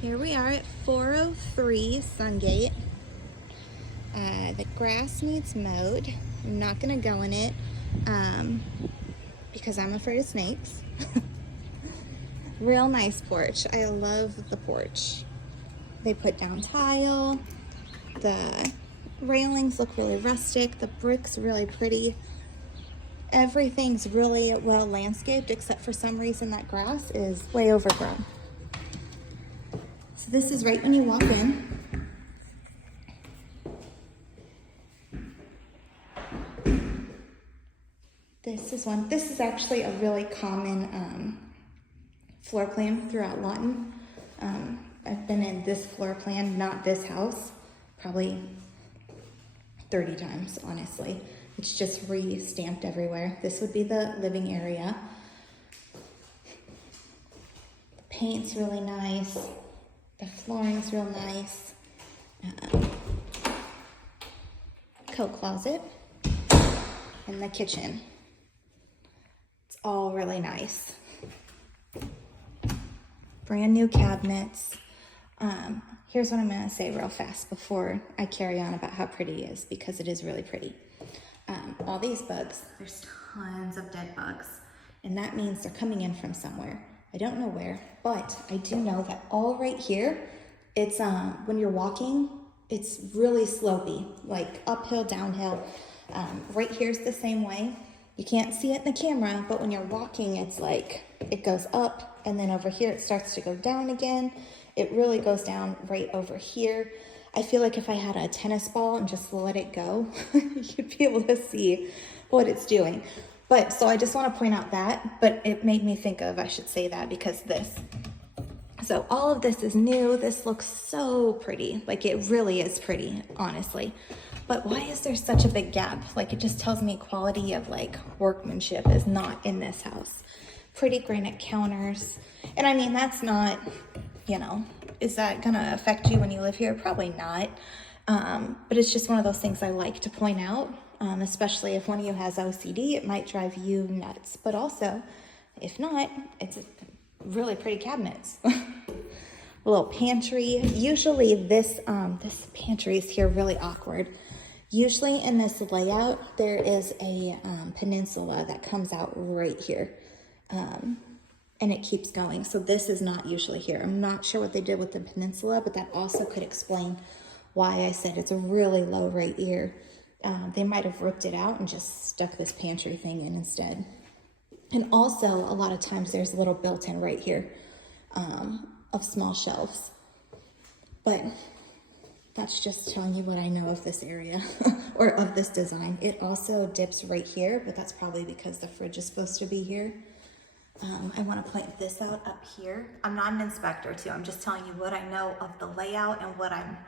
Here we are at 403 Sungate. The grass needs mowed. I'm not gonna go in it because I'm afraid of snakes. Real nice porch. I love the porch. They put down tile. The railings look really rustic. The brick's really pretty. Everything's really well landscaped, except for some reason that grass is way overgrown. So this is right when you walk in. This is actually a really common floor plan throughout Lawton. I've been in this floor plan, not this house, probably 30 times, honestly. It's just re-stamped everywhere. This would be the living area. The paint's really nice. The flooring's real nice. Coat closet. And the kitchen. It's all really nice. Brand new cabinets. Here's what I'm gonna say real fast before I carry on about how pretty it is, because it is really pretty. All these bugs, there's tons of dead bugs, and that means they're coming in from somewhere. I don't know where, but I do know that all right here, it's when you're walking, it's really slopey, like uphill, downhill. Right here's the same way. You can't see it in the camera, but when you're walking, it's like it goes up, and then over here it starts to go down again. It really goes down right over here. I feel like if I had a tennis ball and just let it go, you'd be able to see what it's doing. But so I just want to point out that, but it made me think of, I should say that because this. So all of this is new. This looks so pretty. Like it really is pretty, honestly. But why is there such a big gap? Like it just tells me quality of like workmanship is not in this house. Pretty granite counters. And I mean, that's not, you know, is that gonna affect you when you live here? Probably not. But it's just one of those things I like to point out, especially if one of you has OCD, it might drive you nuts. But also, if not, it's really pretty cabinets. A little pantry. Usually this pantry is here really awkward. Usually in this layout, there is a peninsula that comes out right here. And it keeps going. So this is not usually here. I'm not sure what they did with the peninsula, but that also could explain why I said it's a really low right here. They might have ripped it out and just stuck this pantry thing in instead. And also a lot of times there's a little built-in right here of small shelves. But that's just telling you what I know of this area or of this design. It also dips right here, but that's probably because the fridge is supposed to be here. I want to point this out up here. I'm not an inspector too. I'm just telling you what I know of the layout and what I'm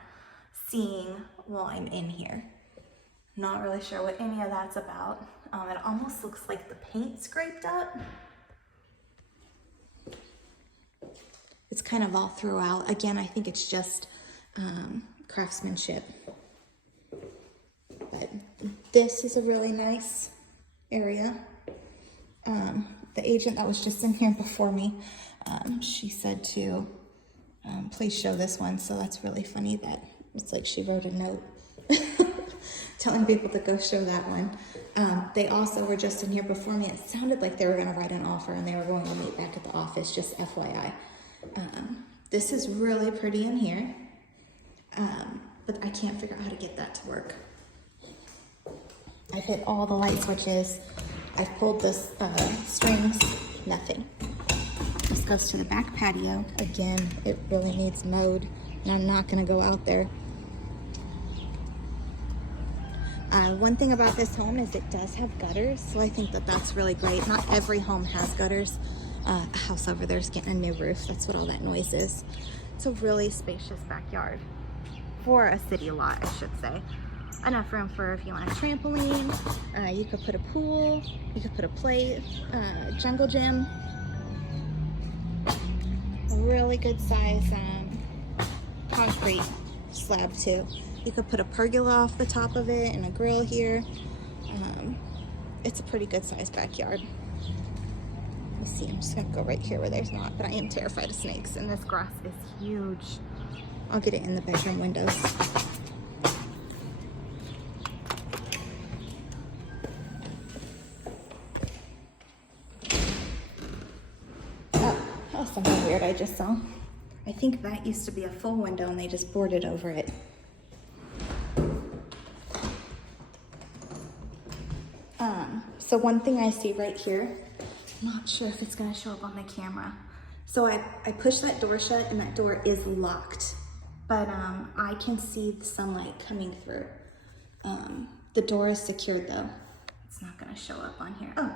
seeing while I'm in here. Not really sure what any of that's about. It almost looks like the paint scraped up. It's kind of all throughout. Again, I think it's just craftsmanship. But this is a really nice area. The agent that was just in here before me, she said to please show this one. So that's really funny that it's like she wrote a note telling people to go show that one. They also were just in here before me. It sounded like they were going to write an offer and they were going to meet back at the office, just FYI. This is really pretty in here, but I can't figure out how to get that to work. I've hit all the light switches. I've pulled this strings, nothing. This goes to the back patio. Again, it really needs mowed, and I'm not gonna go out there. One thing about this home is it does have gutters, so I think that that's really great. Not every home has gutters. A house over there is getting a new roof. That's what all that noise is. It's a really spacious backyard for a city lot, I should say. Enough room for if you want a trampoline, you could put a pool, you could put a play, jungle gym. A really good size concrete slab too. You could put a pergola off the top of it and a grill here. It's a pretty good sized backyard. me see, I'm just gonna go right here where there's not, but I am terrified of snakes, and this grass is huge. I'll get it in the bedroom windows. Oh, something weird I just saw. I think that used to be a full window and they just boarded over it. So one thing I see right here, I'm not sure if it's gonna show up on the camera. So I push that door shut and that door is locked, but I can see the sunlight coming through. The door is secured though. It's not gonna show up on here. Oh,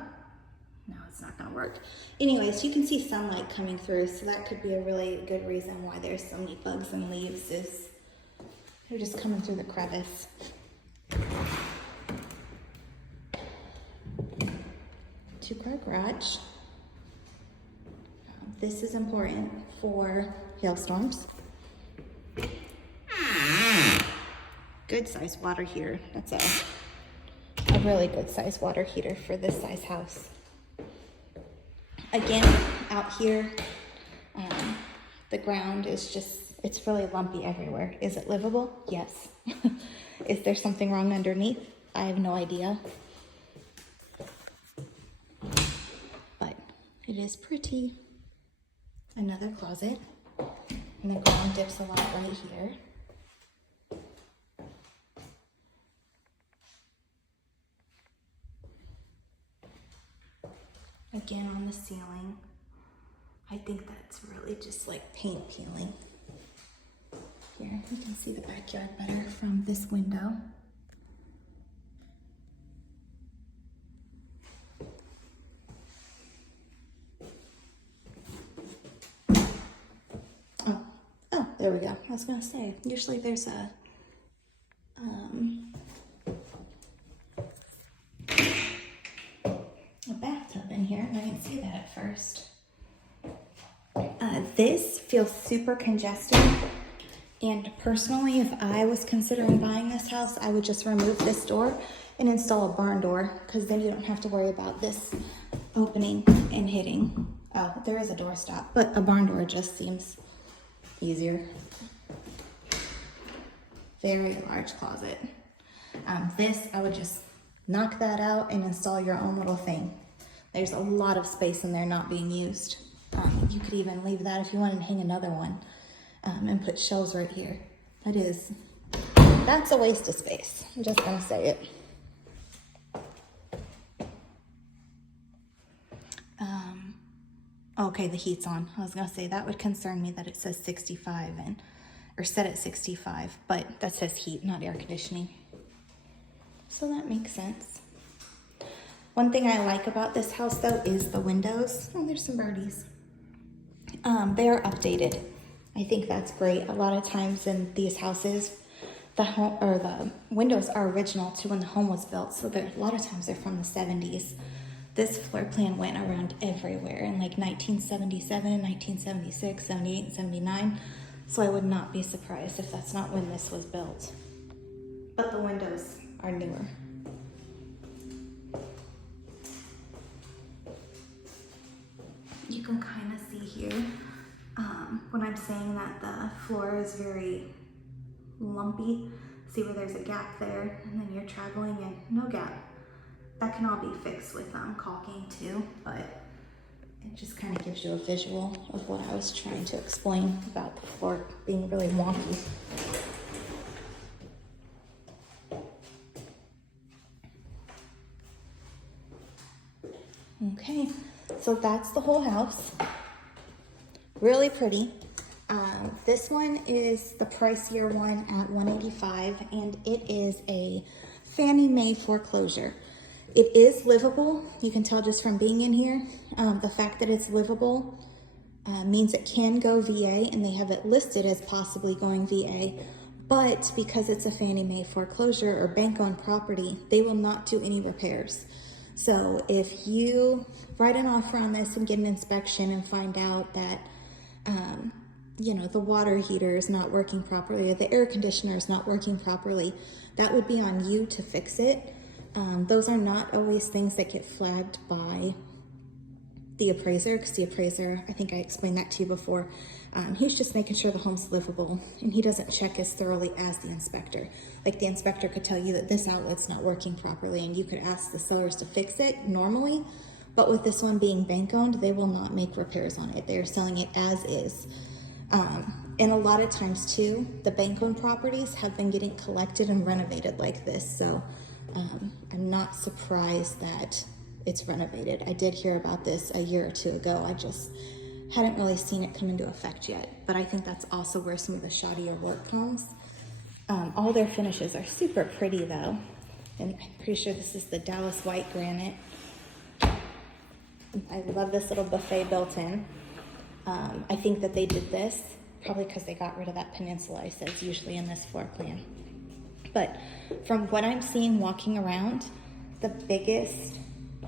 no, it's not gonna work. Anyways, you can see sunlight coming through, so that could be a really good reason why there's so many bugs and leaves, is they're just coming through the crevice. Two-car garage. This is important for hailstorms. Good size water heater. That's a really good size water heater for this size house. Again, out here, the ground is just, it's really lumpy everywhere. Is it livable? Yes. Is there something wrong underneath? I have no idea. But it is pretty. Another closet. And the ground dips a lot right here. Again, on the ceiling, I think that's really just like paint peeling. Here, you can see the backyard better from this window. Oh, there we go. I was gonna say, usually there's a bathtub in here, and I didn't see that at first. This feels super congested, and personally, if I was considering buying this house, I would just remove this door and install a barn door, because then you don't have to worry about this opening and hitting. Oh, there is a door stop, but a barn door just seems easier. Very large closet. This, I would just knock that out and install your own little thing. There's a lot of space in there not being used. You could even leave that if you wanted to hang another one, and put shelves right here. That's a waste of space. I'm just gonna say it. Okay, the heat's on. I was gonna say that would concern me that it says 65 or set at 65, but that says heat, not air conditioning. So that makes sense. One thing I like about this house though is the windows. Oh, there's some birdies. They are updated. I think that's great. A lot of times in these houses, the windows are original to when the home was built. So a lot of times they're from the 70s. This floor plan went around everywhere in like 1977, 1976, 78, 79. So I would not be surprised if that's not when this was built. But the windows are newer. You can kind of see here when I'm saying that the floor is very lumpy. See where there's a gap there, and then you're traveling and no gap. That can all be fixed with caulking too, but it just kind of gives you a visual of what I was trying to explain about the floor being really wonky. Okay, so that's the whole house. Really pretty. This one is the pricier one at $185, and it is a Fannie Mae foreclosure. It is livable. You can tell just from being in here. The fact that it's livable means it can go VA, and they have it listed as possibly going VA. But because it's a Fannie Mae foreclosure or bank-owned property, they will not do any repairs. So if you write an offer on this and get an inspection and find out that, you know, the water heater is not working properly or the air conditioner is not working properly, that would be on you to fix it. Those are not always things that get flagged by the appraiser, because the appraiser, I think I explained that to you before, he's just making sure the home's livable, and he doesn't check as thoroughly as the inspector. Like, the inspector could tell you that this outlet's not working properly, and you could ask the sellers to fix it normally, but with this one being bank owned, they will not make repairs on it. They're selling it as is. And a lot of times too, the bank owned properties have been getting collected and renovated like this, so I'm not surprised that it's renovated. I did hear about this a year or two ago. I just hadn't really seen it come into effect yet, but I think that's also where some of the shoddier work comes. All their finishes are super pretty though, and I'm pretty sure this is the Dallas white granite. I love this little buffet built in. I think that they did this probably because they got rid of that peninsula I said is usually in this floor plan. But from what I'm seeing walking around, the biggest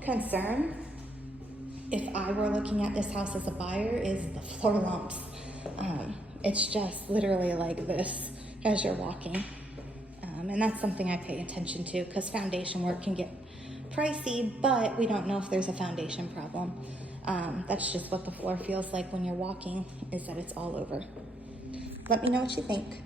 concern, if I were looking at this house as a buyer, is the floor lumps. It's just literally like this as you're walking. And that's something I pay attention to because foundation work can get pricey, but we don't know if there's a foundation problem. That's just what the floor feels like when you're walking, is that it's all over. Let me know what you think.